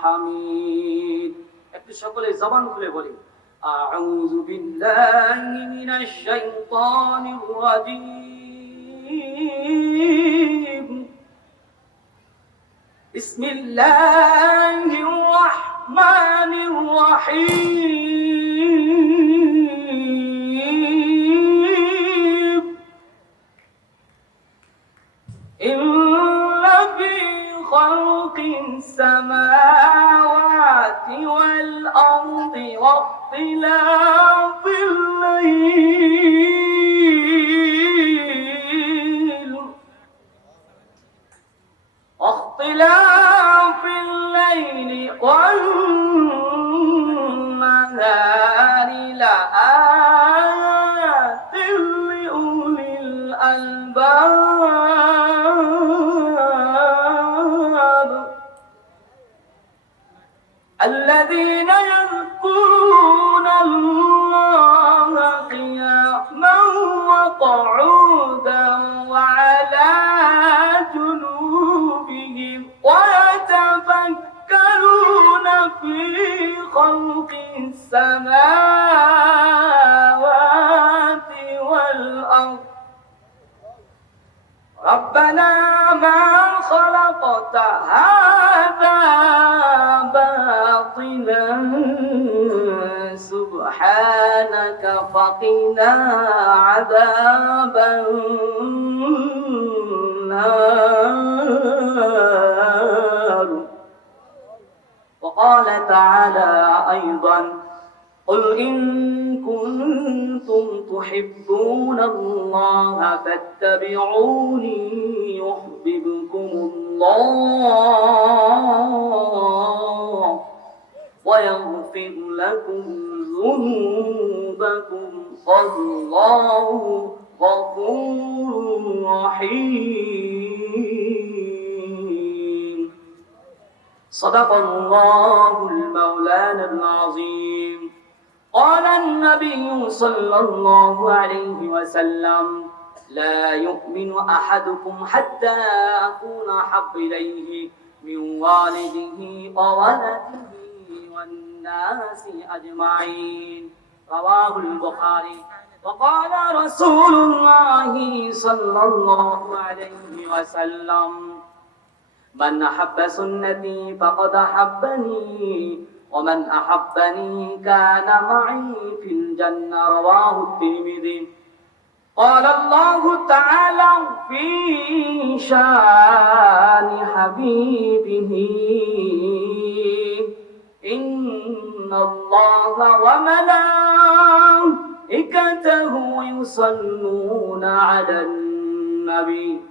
الحميد একটু সকলে জবান খুলে বলি أعوذ بالله من الشيطان الرجيم بسم الله الرحمن الرحيم إن في خلق السماوات والأرض واختلاف الليل. وعلى جنوبهم ويتفكرون في خلق السماوات والأرض. ربنا ما خلقت هذا باطلا سبحانك فقنا عذاب وقال تعالى أيضا قل إن كنتم تحبون الله فاتبعوني يحببكم الله ويغفر لكم ذنوبكم. والله غفور رحيم. صدق الله المولانا العظيم. قال النبي صلى الله عليه وسلم لا يؤمن أحدكم حتى أكون أحب إليه من والده وولده والناس أجمعين. رواه البخاري. وقال رسول الله صلى الله عليه وسلم من أحب سنتي فقد أحبني ومن أحبني كان معي في الجنة رواه الترمذي. قال الله تعالى في شان حبيبه إن الله وملائكته يصلون على النبي.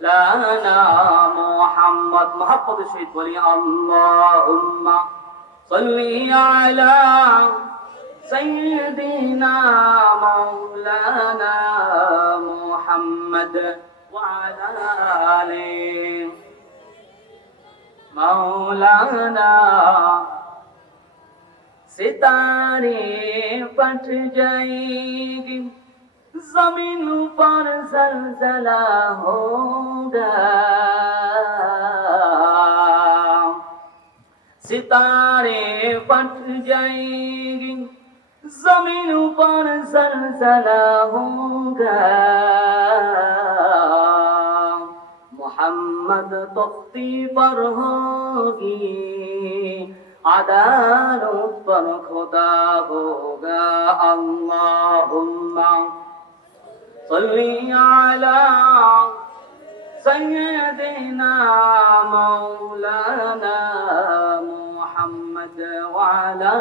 لنا محمد محمد الشهيد ولي اللهم صل على سيدنا مولانا محمد وعلى آله مولانا सितारे पट जाएगी जमीन पर जलजला होगा सितारे पट जाएगी जमीन पर जलजला होगा मोहम्मद तख्ती पर होगी अदालत पर खुदा होगा अल्लाहुम्मा صلي على سيدنا مولانا محمد وعلى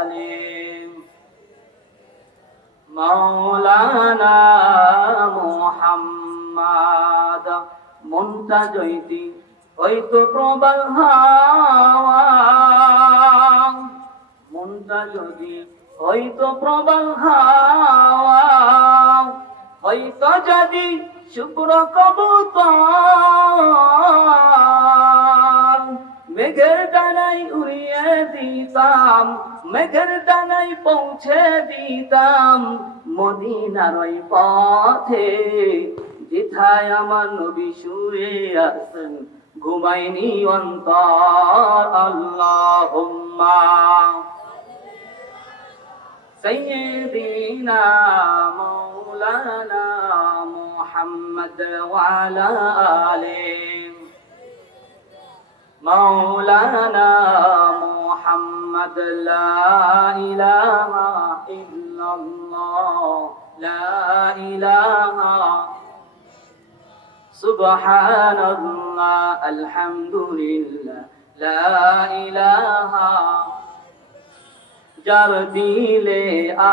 آله. مولانا محمد মুন্তাজইতি হয়তো প্রবল হাওয়া মুন্তাজদি হয়তো প্রবল হাওয়া হয়তো যদি শুভ্র কবুত মেঘের ডানাই উড়িয়ে দিতাম, মেঘের ডানাই পৌঁছে দিতাম মদিনার ওই পথে। যেথায় আমার নবী শুয়ে আছেন ঘুমাইনি অন্তর। আল্লাহ সৈয়দিনা محمد وعلى آله مولانا محمد لا إله إلا الله لا إله سبحان الله الحمد لله لا إله যার দিলে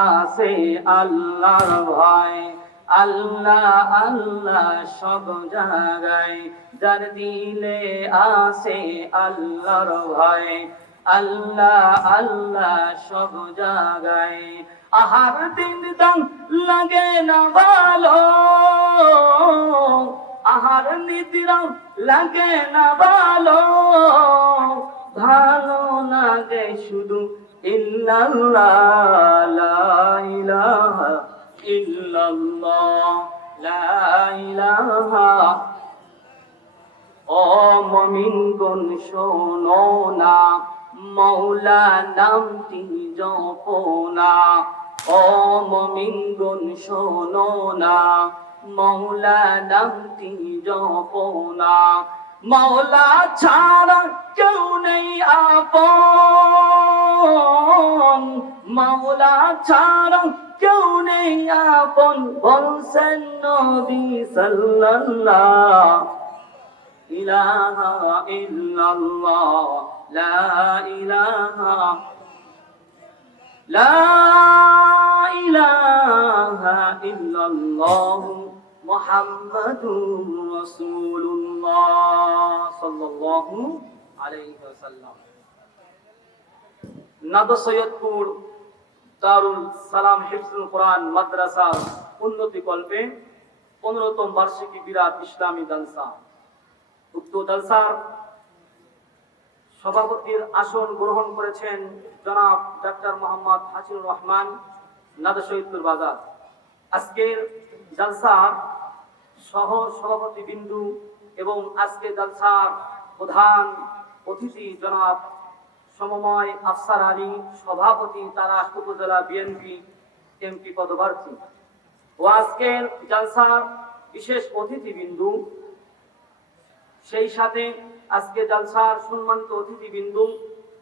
আসে আল্লাহর ভয় আল্লাহ আল্লাহ সব জায়গায় যার দিলে আসে আল্লাহর ভয়। আল্লাহ আল্লাহ সব জায়গায় আহার দিন দাম লাগে না ভালো। আহার নিদ্রা লাগে না ভালো। ভালো লাগে শুধু ইল্লাল্লাহ লা ইলাহা ইল্লাল্লাহ, লা ইলাহা। ও মমিনগণ শোনো না মৌলা নামটি জপো না। ও মমিনগণ শোনো না মৌলা নামটি জপো না। মৌলা ছাড়া কেউ নেই আপন মৌলা ছাড়া কেউ নেই আপন বলছেন নবী সাল্লাল্লাহ ইলাহা ইল্লাল্লাহ লা ইলাহা লা ইলাহা ইল্লাল্লাহ মুহাম্মাদুর রাসূলুল্লাহ সাল্লাল্লাহু আলাইহি ওয়াসাল্লাম নাদ সৈয়দপুর দারুল সালাম হিফজুল কোরআন মাদ্রাসার উন্নতি কল্পে পনেরোতম বার্ষিকী বিরাট ইসলামী জালসা উক্ত জালসার সভাপতির আসন গ্রহণ করেছেন জনাব ডাক্তার মোহাম্মদ হাসিনুর রহমান, নাদ সৈয়দপুর বাজার। আজকের জালসার সহ সভাপতি বিন্দু এবং আজকে জালসার প্রধান অতিথি জনাব সমময় আফসার আলী সভাপতি তারা উপজেলা বিএনপি এমপি পদপ্রার্থী। ও আজকের জালসার বিশেষ অতিথি বিন্দু সেই সাথে আজকে জালসার সম্মানিত অতিথি বিন্দু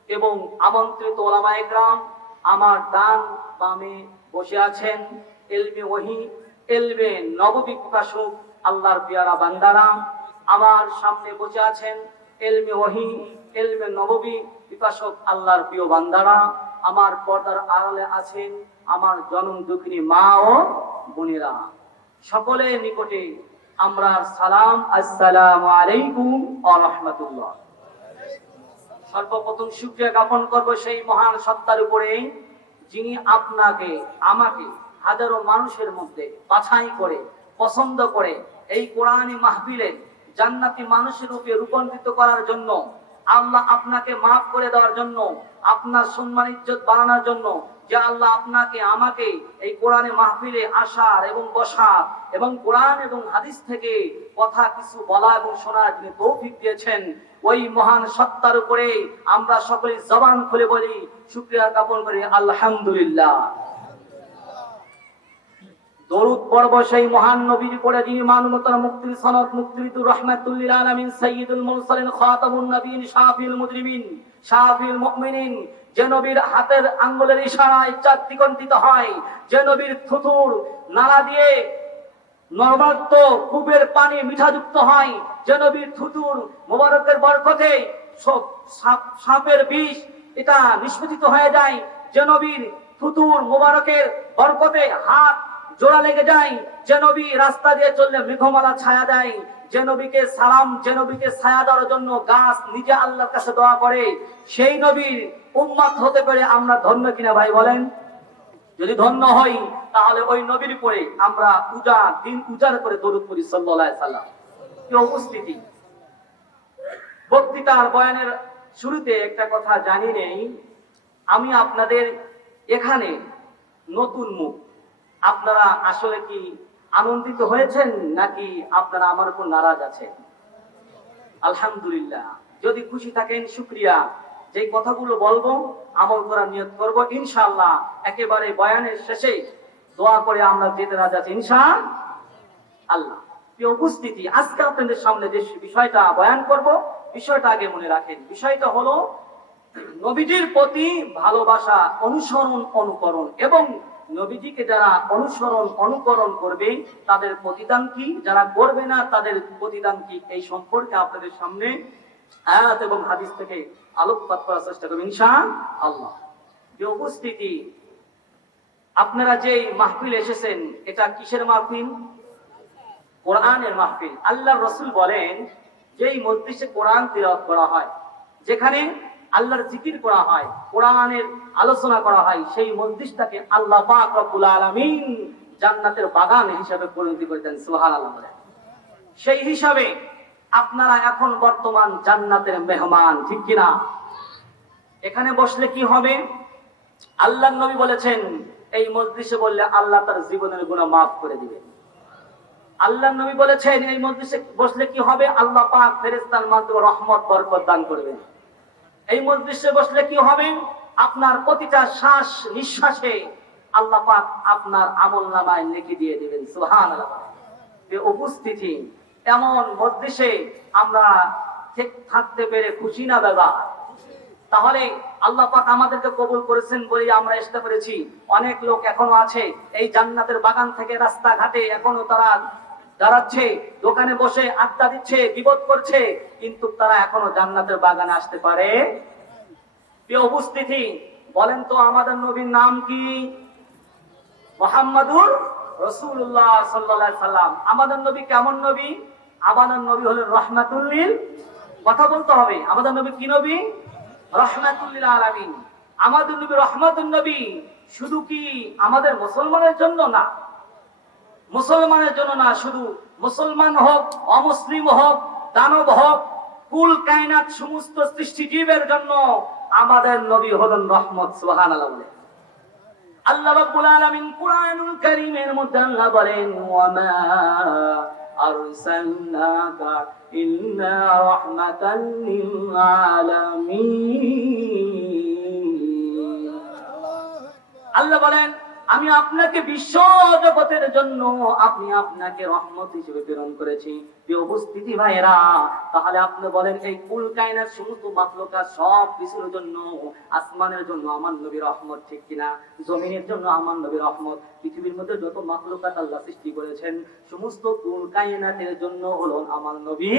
এবং আমন্ত্রিত ওলামায়ে গ্রাম আমার ডান বামে বসে আছেন এলমে ওহি এলমে নববী প্রকাশক আল্লাহর পিয়ারা বান্দারা আমার সামনে বসে আছেন এলমে ওহি এলমে নববী বিকাশক আল্লাহর প্রিয় বান্দারা, আমার পর্দার আড়ালে আছেন আমার জনম দুঃখিনী মা ও বোনেরা। সকলের নিকটে আমরা সালাম, আসসালামু আলাইকুম ওয়া রাহমাতুল্লাহ। সর্বপ্রথম শুক্রিয়া জ্ঞাপন করব সেই মহান সত্তার উপরে, যিনি আপনাকে, আমাকে হাজারো মানুষের মধ্যে বাছাই করে, পছন্দ করে এই কোরআনী মাহফিলে জান্নাতি মানুষের রূপে রূপান্তরিত করার জন্য আল্লাহ আপনাকে মাফ করে দেওয়ার জন্য, আপনার সম্মান, ইজ্জত বাড়ানোর জন্য যে আল্লাহ আপনাকে, আমাকে এই কোরআনে মাহফিলে আসার এবং বসার এবং কোরআন এবং হাদিস থেকে কথা কিছু বলা এবং শোনার যিনি তৌফিক দিয়েছেন। ওই মহান সত্তার উপরে আমরা সকলে জবান খুলে বলি, শুক্রিয়া জ্ঞাপন করি, আলহামদুলিল্লাহ। দরুদ পর্ব সেই মহান নবীর করে যিনি মানবতার মুক্তির সনদ মুক্তিদুর রহমাতুল্লিল আলামিন, সাইয়্যিদুল মুরসালিন, খাতামুন নবীন শাফিল মুজরিমিন শাফিল মুমিনিন। যে নবীর হাতের আঙ্গুলের ইশারায় হয়, যে নবীর নালা দিয়ে নর্মাত্ম কূপের পানি মিঠাযুক্ত হয়, যে নবীর থুতুর মোবারকের বরকতে সাপের বিষ এটা নিষ্পতিত হয়ে যায়, যে নবীর থুতুর মোবারকের বরকতে হাত জোড়া লেগে যায়, যে নবী রাস্তা দিয়ে চললে মেঘমালা ছায়া দেয়, যে নবীকে সালাম, যে নবীকে ছায়া দেওয়ার জন্য গাছ নিজে আল্লাহর কাছে দোয়া করে, সেই নবীর উম্মত হতে পেরে আমরা ধন্য কিনা ভাই বলেন? যদি ধন্য হই, তাহলে ওই নবীর পরে আমরা পূজা, দিন উজাড় করে দরুদ করি আলাইহি সাল্লাম। কি উপস্থিতি বক্তৃতার বয়ানের শুরুতে একটা কথা জানি নেই। আমি আপনাদের এখানে নতুন মুখ। আপনারা আসলে কি আনন্দিত হয়েছেন নাকি আপনারা আমার উপর নারাজ আছেন? আলহামদুলিল্লাহ। যদি খুশি থাকেন, শুক্রিয়া। যে কথাগুলো বলব, আমল করার নিয়ত করব, ইনশাআল্লাহ একেবারে বয়ানের শেষে দোয়া করে আমরা যেতে রাজা আছি ইনশা আল্লাহ উপস্থিতি, আজকে আপনাদের সামনে যে বিষয়টা বয়ান করব, বিষয়টা আগে মনে রাখেন। বিষয়টা হলো, নবীজির প্রতি ভালোবাসা অনুসরণ, অনুকরণ এবং নবীজিকে যারা অনুসরণ, অনুকরণ করবে, তাদের প্রতিদান কি? যারা করবে না, তাদের প্রতিদান কি? এই সম্পর্কে আপনাদের সামনে আয়াত এবং হাদিস থেকে আলোকপাত করার চেষ্টা করবেন ইনশা আল্লাহ যে উপস্থিতি, আপনারা যে মাহফিল এসেছেন, এটা কিসের মাহফিল? কোরআনের মাহফিল। আল্লাহ রসুল বলেন, যেই মসজিদে কোরআন তিলাওয়াত করা হয়, যেখানে আল্লাহর জিকির করা হয়, কোরআনের আলোচনা করা হয়, সেই মসজিদটাকে আল্লাহ পাক রব্বুল আলামিন জান্নাতের বাগান হিসাবে পরিণতি করে দেন, সুবহানাল্লাহ। সেই হিসাবে আপনারা এখন বর্তমান জান্নাতের মেহমান, ঠিক কিনা? এখানে বসলে কি হবে? আল্লাহ নবী বলেছেন, এই মসজিদে বললে আল্লাহ তার জীবনের গুণা মাফ করে দিবেন আল্লাহ নবী বলেছেন, এই মসজিদে বসলে কি হবে? আল্লাহ পাক ফেরেস্তার মাধ্যমে রহমত, বরকত দান করবেন। এই মসজিদে বসলে কি হবে? আপনার প্রতিটা শ্বাস নিঃশ্বাসে আল্লাহ পাক আপনার আমল নামায় লিখে দিয়ে দিবেন সুহান উপস্থিতি, এমন মসজিদে আমরা ঠিক থাকতে পেরে খুশি না দাদা তাহলে আল্লাহ পাক আমাদেরকে কবুল করেছেন বলেই আমরা আসতে পেরেছি। অনেক লোক এখনও আছে, এই জান্নাতের বাগান থেকে রাস্তাঘাটে এখনও তারা দাঁড়াচ্ছে, দোকানে বসে আড্ডা দিচ্ছে, বিপদ করছে, কিন্তু তারা এখনও জান্নাতের বাগানে আসতে পারে। উপস্থিতি, বলেন তো আমাদের নবীর নাম কি? মোহাম্মদুর রসুল্লাহ সাল্লাম। আমাদের নবী কেমন নবী? আমাদের নবী হলেন রহমাতুল্লিল। কথা বলতে হবে, আমাদের নবী কি নবী? রহমাতুল্লিল আলামিন। আমাদের নবী রহমাতুল নবী। শুধু কি আমাদের মুসলমানের জন্য না মুসলমানের জন্য না শুধু মুসলমান হোক অমুসলিম হোক দানব হোক কুল কায়নাত সমস্ত সৃষ্টিজীবের জন্য আমাদের নবী হলেন রহমত বলে। আল্লাহ রাব্বুল আলামিন কুরআনুল কারীমের মধ্যে আল্লাহ বলেন ওয়ামা আরসালনাকা ইল্লা রাহমাতান লিল আলামিন। আল্লাহ বলেন আমি আপনাকে বিশ্ব জগতের জন্য আপনি আপনাকে রহমত হিসেবে প্রেরণ করেছি। উপস্থিতি ভাইয়েরা, তাহলে আপনি বলেন, এই কুল কায়নার সমস্ত মাতলকা সব কিছুর জন্য, আসমানের জন্য আমার নবী রহমত ঠিক কিনা? জমিনের জন্য আমার নবী রহমত। পৃথিবীর মধ্যে যত মাতলকাত আল্লাহ সৃষ্টি করেছেন, সমস্ত কুল কায়নাতের জন্য হলো আমার নবী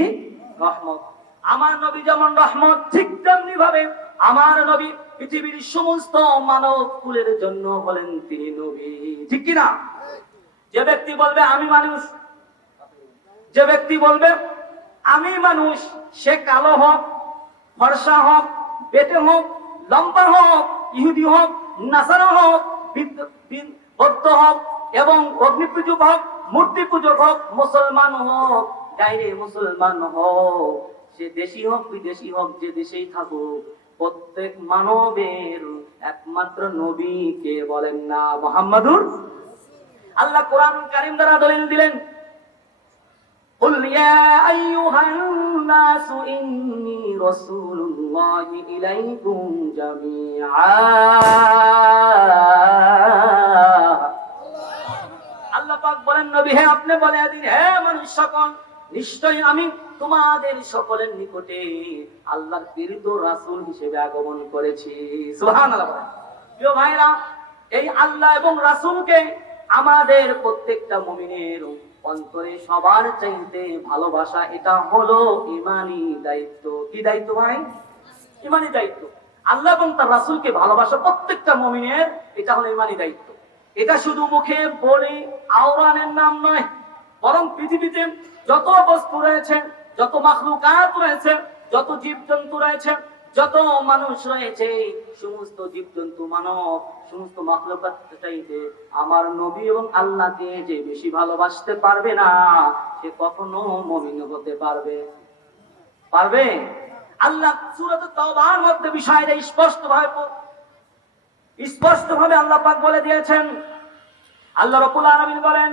রহমত। আমার নবী যেমন রহমত, ঠিক তেমনি ভাবে আমার নবী পৃথিবীর সমস্ত মানব কুলের জন্য হলেন তিনি নবী। ঠিক কিনা? যে ব্যক্তি বলবে, আমি মানুষ। যে ব্যক্তি বলবে, আমি মানুষ। সে কালো হোক, ফর্সা হোক, বেটে হোক, লম্বা হোক, ইহুদি হোক, নাসারা হোক বিদ- বিদ- বৌদ্ধ হোক এবং অগ্নি পূজক হোক মূর্তি পূজক হোক, মুসলমান হোক গাইরে মুসলমান হোক, সে দেশি হোক, বিদেশি হোক, যে দেশেই থাকুক প্রত্যেক মানবের একমাত্র নবীকে বলেন না মোহাম্মদুর আল্লাহ কোরআন কারিম দ্বারা দলিল দিলেন قل يا أيها الناس إني رسول الله إليكم جميعا আল্লাহ পাক বলেন নবী হে আপনি বলে দিন হে মানুষ সকল নিশ্চয়ই আমি তোমাদের সকলের নিকটে প্রেরিত রাসূল হিসেবে আগমন করেছি। প্রিয় ভাইরা, এই আল্লাহ এবং রাসূলকে আমাদের প্রত্যেকটা মমিনের অন্তরে সবার চাইতে ভালোবাসা, এটা হলো ইমানি দায়িত্ব। কি দায়িত্ব ভাই? ইমানি দায়িত্ব। আল্লাহ এবং তার রাসূলকে ভালোবাসা প্রত্যেকটা মমিনের, এটা হলো ইমানি দায়িত্ব। এটা শুধু মুখে বলে, আওরানের নাম নয় বরং পৃথিবীতে যত বস্তু রয়েছে, যত মাখলুকাত রয়েছে, যত জীবজন্তু রয়েছে, যত মানুষ রয়েছে, সমস্ত জীবজন্তু মানব, সমস্ত মাখলুকাত আমার নবী এবং আল্লাহকে যে বেশি ভালোবাসতে পারবে না, সে কখনো মমিন হতে পারবে। পারবে? আল্লাহ সূরাত তাওবার মধ্যে বিষয়টা স্পষ্ট ভাবে স্পষ্ট ভাবে আল্লাহ পাক বলে দিয়েছেন। আল্লাহ রকুল আলামিন বলেন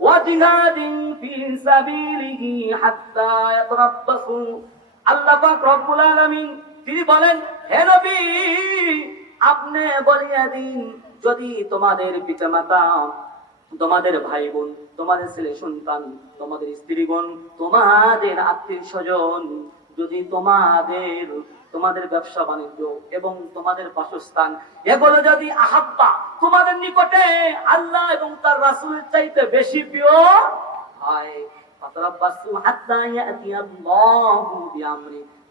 وجهاد في سبيله حتى يتربصوا আল্লাহ পাক রব্বুল আলামিন তিনি বলেন হে নবী আপনি বলিয়া দিন যদি তোমাদের পিতামাতা তোমাদের ভাই বোন তোমাদের ছেলে সন্তান তোমাদের স্ত্রীগণ তোমাদের আত্মীয় স্বজন যদি তোমাদের তোমাদের ব্যবসা বাণিজ্য এবং তোমাদের বাসস্থান, এগুলো যদি আহাব্বা তোমাদের নিকটে আল্লাহ এবং তার রাসুলের চাইতে বেশি প্রিয় হয়।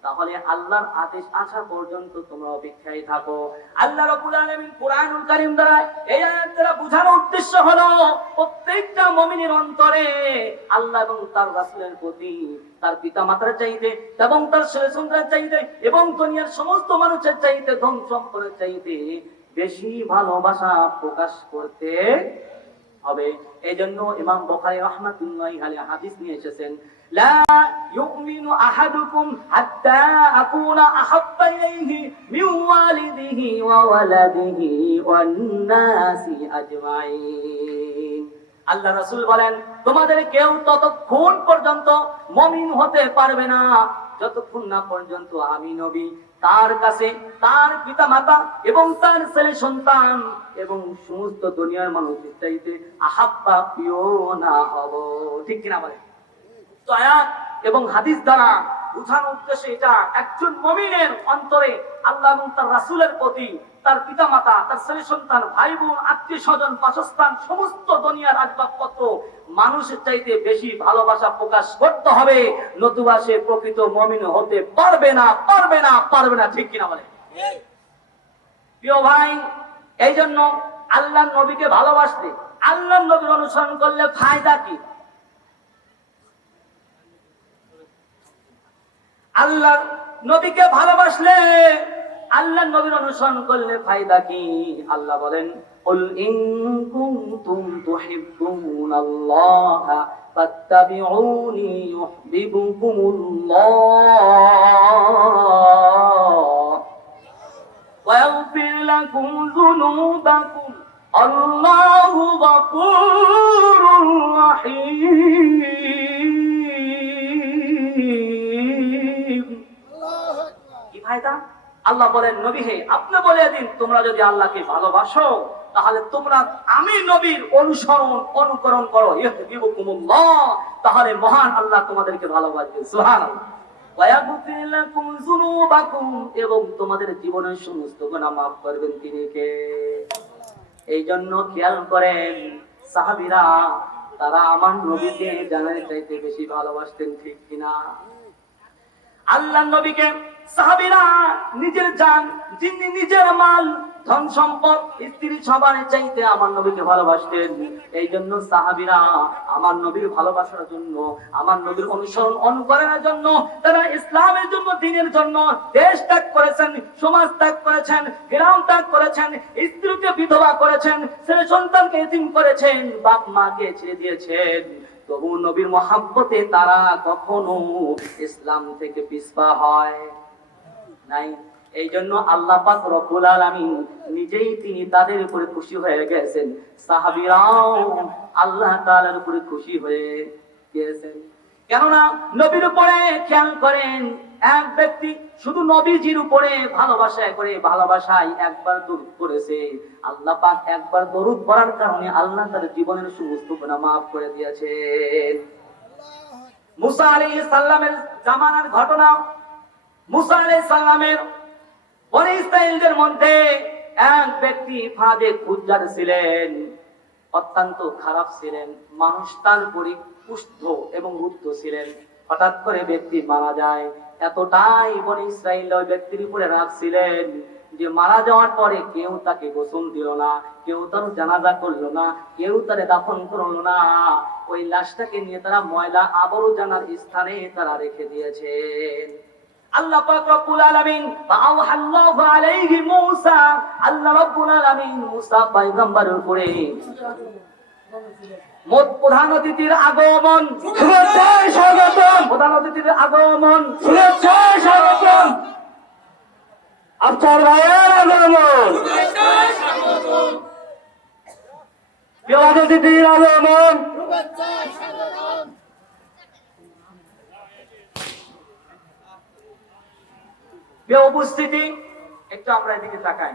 তাহলে আল্লাহর আদেশ আসা পর্যন্ত তোমরা অপেক্ষায় থাকো। আল্লাহ রাব্বুল আলামিন কোরআনুল কারীম দ্বারা এই আয়াত দ্বারা বোঝানোর উদ্দেশ্য হলো, প্রত্যেকটা মুমিনের অন্তরে আল্লাহ এবং তার রাসূলের প্রতি তার পিতা মাতার চাইতে এবং তার সন্তানের চাইতে এবং দুনিয়ার সমস্ত মানুষের চাইতে, ধন সম্পদের চাইতে বেশি ভালোবাসা প্রকাশ করতে হবে। এই জন্য ইমাম বুখারী রাহমাতুল্লাহি আলাইহি হাদিস নিয়ে এসেছেন আল্লাহ রাসূল বলেন, তোমাদের কেউ ততক্ষণ পর্যন্ত মুমিন হতে পারবে না। যতক্ষণ না পর্যন্ত আমি নবী, তার কাছে তার পিতা মাতা এবং তার ছেলে সন্তান এবং সমস্ত দুনিয়ার মানুষ চাইতে আহাব্বা প্রিয় না হব। ঠিক কিনা বলে তো আয়াত এবং হাদিস দ্বারা বুঝানোর উদ্দেশ্য এটা একজন মমিনের অন্তরে আল্লাহ এবং তার রাসূলের প্রতি তার তার ছেলে সন্তান ভাই বোন আত্মীয় স্বজন বাসস্থান সমস্ত দুনিয়ার আসবাবপত্র মানুষের চাইতে বেশি ভালোবাসা প্রকাশ করতে হবে। নতুবা সে প্রকৃত মমিন হতে পারবে না পারবে না পারবে না ঠিক কিনা বলে প্রিয় ভাই এই জন্য আল্লাহ নবীকে ভালোবাসতে আল্লাহ নবীর অনুসরণ করলে ফায়দা কি? আল্লাহ নবীকে ভালোবাসলে আল্লাহ নবীর অনুসরণ করলে ফায়দা কি আল্লাহ বলেন قل إن كنتم تحبون الله فاتبعوني يحببكم الله ويغفر لكم ذنوبكم الله غفور رحيم ফায়দা? আল্লাহ বলেন, নবী হে, আপনি বলে দিন, তোমরা যদি আল্লাহকে ভালোবাসো, তাহলে তোমরা, আমি নবীর অনুসরণ, অনুকরণ করো। তাহলে মহান আল্লাহ তোমাদেরকে ভালোবাসবে। যুনুবাকুম, এবং তোমাদের জীবনের সমস্ত গুনাহ মাফ করবেন তিনি কে? এই জন্য খেয়াল করেন, সাহাবীরা, তারা আমার নবীকে জানার চাইতে বেশি ভালোবাসতেন ঠিক কিনা? আল্লাহ নবীকে সাহাবীরা নিজের জান, যিনি নিজের মাল, ধন সম্পদ, স্ত্রী সবার চাইতে আমার নবীকে ভালোবাসতেন। এই জন্য সাহাবীরা আমার নবীর ভালোবাসার জন্য, আমার নবীর অনুসরণ অনুকরণের জন্য, তারা ইসলামের জন্য, দিনের জন্য দেশ ত্যাগ করেছেন, সমাজ ত্যাগ করেছেন, গ্রাম ত্যাগ করেছেন, স্ত্রীকে বিধবা করেছেন, ছেলে সন্তানকে এতিম করেছেন বাপ মাকে ছেড়ে দিয়েছেন। তবু নবীর মহাব্বতে তারা কখনো ইসলাম থেকে পিসপা হয় নাই। এই জন্য আল্লাহ পাক রব্বুল আলামিন নিজেই তিনি তাদের উপরে খুশি হয়ে গেছেন। সাহাবীরাও আল্লাহ তাআলার উপরে খুশি হয়ে গিয়েছেন কেননা নবীর উপরে খেয়াল করেন এক ব্যক্তি শুধু নবীজির উপরে ভালোবাসা করে ভালোবাসায় একবার দরুদ করেছে আল্লাহ পাক একবার দরুদ পড়ার কারণে আল্লাহ তার জীবনের সমস্ত গুনাহ মাফ করে দিয়েছেন। মুসা আলাইহিস সালামের জামানার ঘটনা, মুসা আলাইহিস সালামের বনি ইসরাইলদের মধ্যে এক ব্যক্তি ফাঁদে খুজ্জার ছিলেন, অত্যন্ত খারাপ ছিলেন, মানুষ তার পরি কুষ্ঠ এবং রুদ্ধ ছিলেন। হঠাৎ করে ব্যক্তি মারা যায়। এতটাই বনি ইসরাইল ওই ব্যক্তির উপরে রাখছিলেন যে মারা যাওয়ার পরে কেউ তাকে গোসল দিল না, কেউ তার জানাজা করল না, কেউ তারে দাফন করল না। ওই লাশটাকে নিয়ে তারা ময়লা আবরু জানার স্থানে তারা রেখে দিয়েছেন। আল্লাহ পাক রব্বুল আলামিন ফাআওহাল্লাহু আলাইহি মূসা। আল্লাহ রব্বুল আলামিন মূসা পয়গম্বরের উপরে মোট প্রধান অতিথির আগমন। শুভেচ্ছায় স্বাগতম। প্রধান অতিথির আগমন। শুভেচ্ছায় স্বাগতম। আফসার ভাইয়ের আগমন। প্রিয় অতিথির আগমন। উপস্থিতি একটু আমরা এদিকে তাকাই।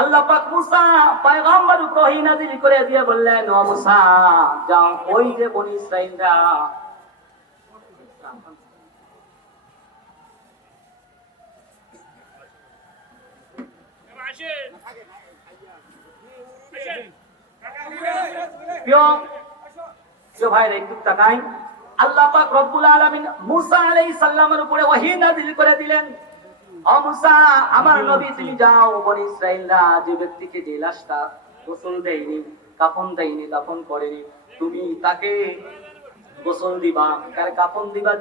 আল্লাহ পাক মুসা পয়গম্বর নাযিল করে দিয়ে বললেন মুসা, যাও ওই আলামিন মুসা উপরে ওহী নাযিল করে দিলেন। আমার নবী তুমি যাও দেয়নি করেনি, তুমি তাকে দিবা দিবা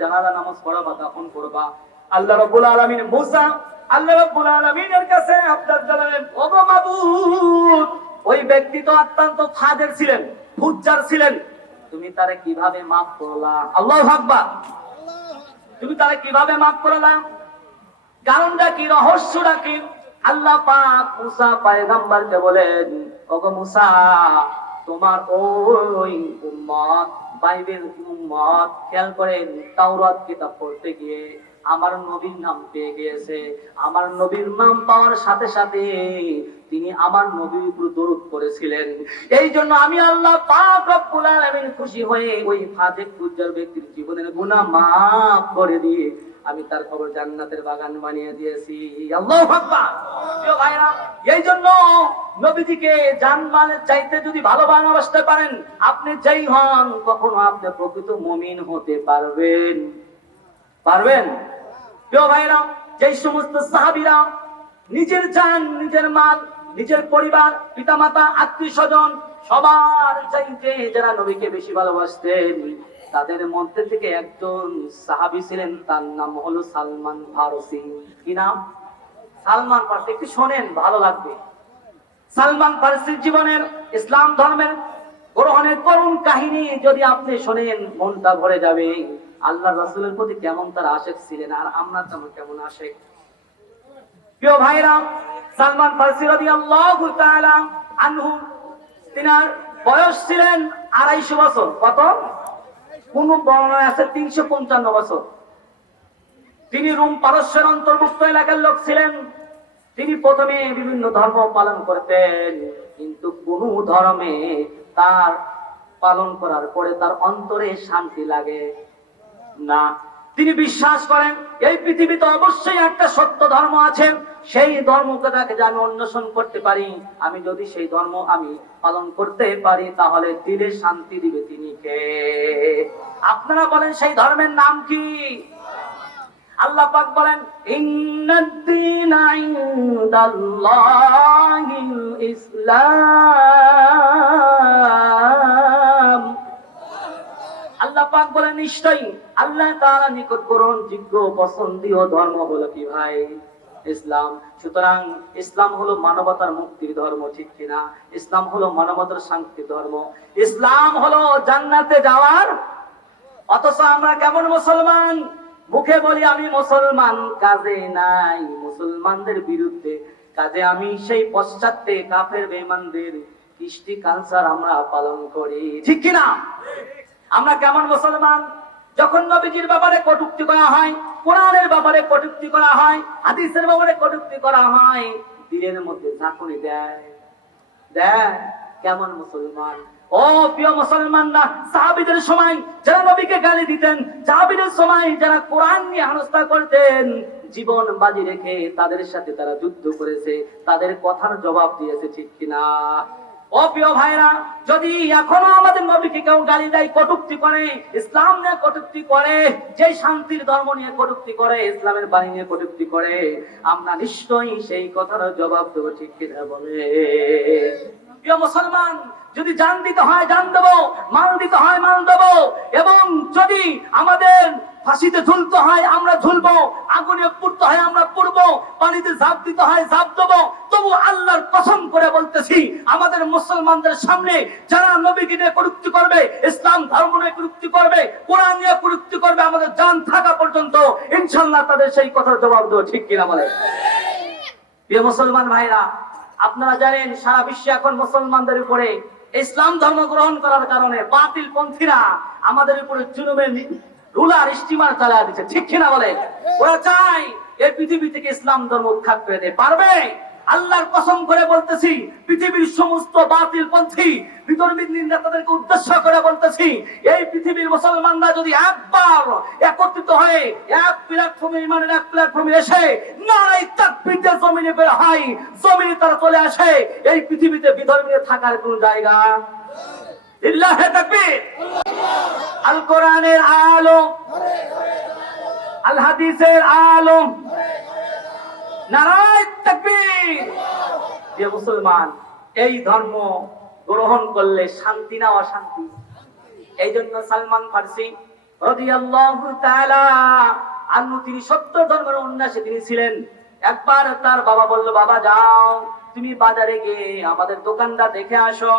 রাব্বুল আলামিন কাছে ওই ব্যক্তি তো অত্যন্ত ফাদের ছিলেন, ফুজ্জার ছিলেন। তুমি তারে কীভাবে মাফ করলা? আল্লাহ ভাববা তুমি তারে কীভাবে মাফ করলা? কারণটা কি, রহস্যটা কি? আল্লাহ পাক মুসা পয়গম্বরকে বলেন, ওগো মুসা, তোমার ওই উম্মত, বাইবেল উম্মত, খেয়াল করেন, তাওরাত কিতাব পড়তে গিয়ে আমার নবীর নাম পেয়ে গিয়েছে। আমার নবীর নাম পাওয়ার সাথে সাথে তিনি আমার নবীর উপর দরুদ করেছিলেন এই জন্য আমি আল্লাহ পাক রব্বুল আলামিন খুশি হয়ে ওই ফাঁদে কুজ্জার ব্যক্তির জীবনের গুনাহ মাফ করে দিয়ে আমি তার খবর জান্নাতের বাগান বানিয়ে দিয়েছি। এই জন্য নবীজিকে জানমালের চাইতে যদি ভালো ভালোবাসতে পারেন, আপনি যেই হন, কখনো আপনি প্রকৃত মুমিন হতে পারবেন। পারবেন? প্রিয় ভাইরা, যেই সমস্ত সাহাবীরা নিজের জান, নিজের মাল, নিজের পরিবার, পিতামাতা আত্মীয় স্বজন সবার চাইতে যারা নবীকে বেশি ভালোবাসতেন তাদের মধ্যে থেকে একজন সাহাবী ছিলেন, তার নাম হলো সালমান ফারসি। কি নাম? সালমান ফারসি। একটু শোনেন, ভালো লাগবে। সালমান ফারসির জীবনের ইসলাম ধর্মের গ্রহণের করুণ কাহিনী যদি আপনি শোনেন, মনটা ভরে যাবে। আল্লাহ রাসূলের প্রতি কেমন তার আশেক ছিলেন, আর আমরা তেমন কেমন আশেক? প্রিয় ভাইরা সালমান ফারসি রাদিয়াল্লাহু তাআলা আনহু, তিনার বয়স ছিলেন আড়াইশো বছর। কত? কোন বর্ণনা আছে তিনশো পঞ্চান্ন বছর। তিনি রোম পারস্যের অন্তর্ভুক্ত এলাকার লোক ছিলেন। তিনি প্রথমে বিভিন্ন ধর্ম পালন করতেন, কিন্তু কোন ধর্মে তার পালন করার পরে তার অন্তরে শান্তি লাগে না। তিনি বিশ্বাস করেন, এই পৃথিবীতে অবশ্যই একটা সত্য ধর্ম আছে, সেই ধর্মকে তাকে যে আমি অন্বেষণ করতে পারি, আমি যদি সেই ধর্ম আমি পালন করতে পারি, তাহলে দিলে শান্তি দিবে তিনি কে? আপনারা বলেন সেই ধর্মের নাম কি? আল্লাহ পাক বলেন ইসলাম। আল্লাহ পাক বলেন, নিশ্চয়ই আল্লাহ তাআলা নিকট গ্রহণ যোগ্য পছন্দীয় ধর্ম হলো কি ভাই? ইসলাম। সুতরাং ইসলাম হলো মানবতার মুক্তির ধর্ম, ঠিক কিনা? ইসলাম হলো মানবতার শান্তির ধর্ম। ইসলাম হলো জান্নাতে যাওয়ার। অথচ আমরা কেমন মুসলমান? মুখে বলি, আমি মুসলমান, কাজে নাই। মুসলমানদের বিরুদ্ধে কাজে আমি সেই পশ্চাত্যে কাফের বেমানদের কৃষ্টি কালচার আমরা পালন করি, ঠিক কিনা? আমরা কেমন মুসলমান? যখন নবীজির ব্যাপারে কটুক্তি করা হয়, কোরআনের ব্যাপারে কটুক্তি করা হয়, হাদিসের ব্যাপারে কটুক্তি করা হয়, দিলের মধ্যে ঝাঁকুনি দেয়। দেখ কেমন মুসলমান? ও প্রিয় মুসলমানরা, সাহাবিদের সময় যারা নবীকে গালি দিতেন, সাহাবিদের সময় যারা কোরআন নিয়ে হেনস্থা করতেন, জীবন বাজি রেখে তাদের সাথে তারা যুদ্ধ করেছে, তাদের কথার জবাব দিয়েছে ঠিক কিনা? ও প্রিয় ভাইরা যদি এখনও আমাদের নবীকে কেউ গালি দেয়, কটুক্তি করে, ইসলাম নিয়ে কটুক্তি করে, যে শান্তির ধর্ম নিয়ে কটুক্তি করে, ইসলামের বাণী নিয়ে কটুক্তি করে, আমরা নিশ্চয়ই সেই কথার জবাব দেবো ঠিক কিনা বলে। প্রিয় মুসলমান, যদি জান দিতে হয় জান দেবো, মাল দিতে হয় মাল দেবো, এবং যদি আমাদের ফাঁসিতে ঝুলতে হয় আমরা ঝুলবো, আগুনে পুড়তে হয় আমরা পুড়বো, পানিতে ঝাঁপ দিতে হয় ঝাঁপ দেবো, তবু আল্লাহর কসম করে বলতেছি, আমাদের মুসলমানদের সামনে যারা নবীকে নিয়ে কটুক্তি করবে, ইসলাম ধর্ম নিয়ে কটুক্তি করবে, কোরআন নিয়ে কটুক্তি করবে, আমাদের জান থাকা পর্যন্ত ইনশাল্লাহ তাদের সেই কথার জবাব দেবো, ঠিক কিনা বলে প্রিয় মুসলমান ভাইরা আপনারা জানেন, সারা বিশ্বে এখন মুসলমানদের উপরে ইসলাম ধর্ম গ্রহণ করার কারণে বাতিল পন্থীরা আমাদের উপরে জুলুমের রুলার, স্টিমার চালা দিচ্ছে। ঠিক কিনা বলে ওরা চাই এই পৃথিবী থেকে ইসলাম ধর্ম উৎখাত করে দেয়। পারবে? আল্লাহর কসম করে বলতেছি, পৃথিবীর সমস্ত বাতিল পন্থী বিতর্মীর নেতাদেরকে উদ্দেশ্য করে বলতেছি, এই পৃথিবীর মুসলমানরা যদি একবার একত্রিত হয়ে এক প্ল্যাটফর্মে ইমানের এক প্ল্যাটফর্মে এসে নারাই তাকবীরদের জমিনে বের হয়, জমিনে তারা চলে আসে, এই পৃথিবীতে বিধর্মীয় থাকার কোন জায়গা? ইল্লাহে তাকবীর। আল কোরআনের আলো, আল হাদিসের আলো মুসলমান, এই ধর্ম গ্রহণ করলে শান্তি না অশান্তি? এই জন্য সালমান ফার্সি তিনি সত্য ধর্মের উন্নাসে তিনি ছিলেন। একবার তার বাবা বলল, বাবা, যাও, তুমি বাজারে গিয়ে আমাদের দোকানটা দেখে আসো।